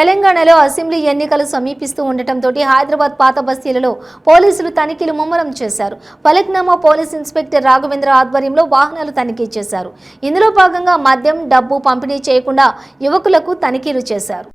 తెలంగాణలో అసెంబ్లీ ఎన్నికలు సమీపిస్తూ ఉండటంతో హైదరాబాద్ పాత బస్తీలలో పోలీసులు తనిఖీలు ముమ్మరం చేశారు. ఫలక్నామా పోలీస్ ఇన్స్పెక్టర్ రాఘవేంద్ర ఆధ్వర్యంలో వాహనాలు తనిఖీ చేశారు. ఇందులో భాగంగా మద్యం, డబ్బు పంపిణీ చేయకుండా యువకులకు తనిఖీలు చేశారు.